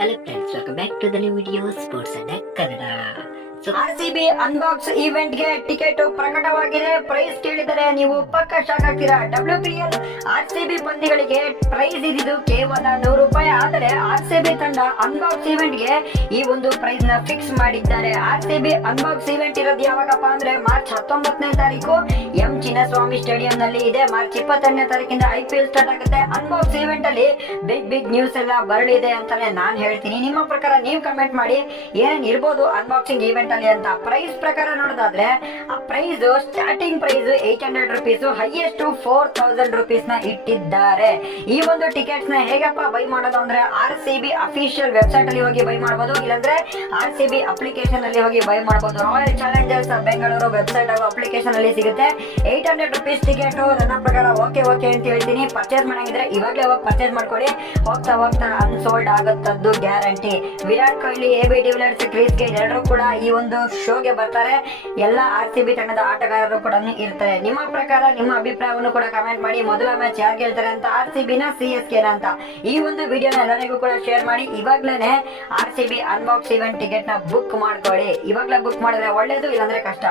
Hello friends welcome back to the new video sports Adda Kannada R C B unbox ಇವೆಂಟ್ಗೆ ticket ಪ್ರಕಟವಾಗಿದೆ. Price ಕೇಳಿದರೆ ನೀವು ಪಕ್ಕ shock ಆಗ್ತೀರಾ W P L R C B ಪಂದ್ಯಗಳಿಗೆ price ಇದ್ದಿದ್ದು ಕೇವಲ ನೂರು ರೂಪಾಯಿ. ಆದರೆ ಆರ್ ಸಿ ಬಿ ತಂಡ ಅನ್ಬಾಕ್ಸ್ ಈವೆಂಟ್ಗೆ ಈ ಒಂದು ಪ್ರೈಸ್ನ ಫಿಕ್ಸ್ ಮಾಡಿದ್ದಾರೆ. R C B unbox event ಇರೋದು ಯಾವಾಗಪ್ಪ ಅಂದ್ರೆ ಮಾರ್ಚ್ ಹತ್ತೊಂಬತ್ತನೇ ತಾರೀಕು ಎಂ ಚಿನ್ನಸ್ವಾಮಿ ಸ್ಟೇಡಿಯಂ ನಲ್ಲಿ ಇದೆ. ಮಾರ್ಚ್ ಇಪ್ಪತ್ತೆರಡನೇ ತಾರೀಕಿಂದ ಐ ಪಿ ಎಲ್ ಸ್ಟಾರ್ಟ್ ಆಗುತ್ತೆ. ಅನ್ಬಾಕ್ಸ್ ಇವೆಂಟ್ ಅಲ್ಲಿ ಬಿಗ್ ಬಿಗ್ ನ್ಯೂಸ್ ಎಲ್ಲ ಬರಲಿದೆ ಅಂತಾನೆ ನಾನ್ ಹೇಳ್ತೀನಿ. ನಿಮ್ಮ ಪ್ರಕಾರ ನೀವು ಕಮೆಂಟ್ ಮಾಡಿ ಏನೇನ್ ಇರ್ಬೋದು ಅನ್ಬಾಕ್ಸಿಂಗ್ ಇವೆಂಟ್ ಅಲ್ಲಿ ಅಂತ. ಪ್ರೈಸ್ ಪ್ರಕಾರ ನೋಡೋದಾದ್ರೆ price starting price eight hundred rupees highest four thousand ರುಪೀಸ್ನ ಇಟ್ಟಿದ್ದಾರೆ. ಈ ಒಂದು ಟಿಕೆಟ್ಸ್ನ ಹೇಗಪ್ಪ ಬೈ ಮಾಡೋದು ಅಂದ್ರೆ R C B official website ಅಲ್ಲಿ ಹೋಗಿ ಬೈ ಮಾಡಬಹುದು ಇಲ್ಲಾಂದ್ರೆ ಆರ್ ಸಿ ಬಿ ಅಪ್ಲಿಕೇಶನ್ ಅಲ್ಲಿ ಹೋಗಿ ಬೈ ಮಾಡಬಹುದು ರಾಯಲ್ ಚಾಲೆಂಜರ್ಸ್ ಬೆಂಗಳೂರು ವೆಬ್ಸೈಟ್ ಹಾಗೂ ಅಪ್ಲಿಕೇಶನ್ ಅಲ್ಲಿ ಸಿಗುತ್ತೆ. ಏಟ್ ಹಂಡ್ರೆಡ್ ರುಪೀಸ್ ಟಿಕೆಟ್ ನನ್ನ ಪ್ರಕಾರ ಓಕೆ ಓಕೆ ಅಂತ ಹೇಳ್ತೀನಿ. ಪರ್ಚೇಸ್ ಮಾಡಂಗಿದ್ರೆ ಇವಾಗಲೇ ಹೋಗಿ ಪರ್ಚೇಸ್ ಮಾಡ್ಕೊಳ್ಳಿ. ಹೋಗ್ತಾ ಹೋಗ್ತಾ unsold ಆಗುತ್ತದ್ದು guarantee Virat Kohli A B de Villiers ಕ್ರೀಸ್ಗೆ ಎಲ್ಲರೂ ಕೂಡ ಈ ಒಂದು ಶೋಗೆ ಬರ್ತಾರೆ. ಎಲ್ಲ ಆರ್ ಸಿ ಬಿ ತಂಡದ ಆಟಗಾರರು ಕೂಡ ಇರ್ತಾರೆ. ನಿಮ್ಮ ಪ್ರಕಾರ ನಿಮ್ಮ ಅಭಿಪ್ರಾಯವನ್ನು ಕೂಡ ಕಮೆಂಟ್ ಮಾಡಿ ಮೊದಲ ಮ್ಯಾಚ್ ಯಾರು ಗೆಲ್ತಾರೆ ಅಂತ ಆರ್ ಸಿ ಬಿನ ಸಿ ಎಸ್ ಕೆನ ಅಂತ. ಈ ಒಂದು ವಿಡಿಯೋನ ಎಲ್ಲರಿಗೂ ಕೂಡ ಶೇರ್ ಮಾಡಿ. ಇವಾಗ್ಲೇನೆ R C B unbox event ಟಿಕೆಟ್ನ ಬುಕ್ ಮಾಡ್ಕೊಳ್ಳಿ. ಇವಾಗ್ಲೇ ಬುಕ್ ಮಾಡಿದ್ರೆ ಒಳ್ಳೇದು, ಇಲ್ಲಾಂದ್ರೆ ಕಷ್ಟ.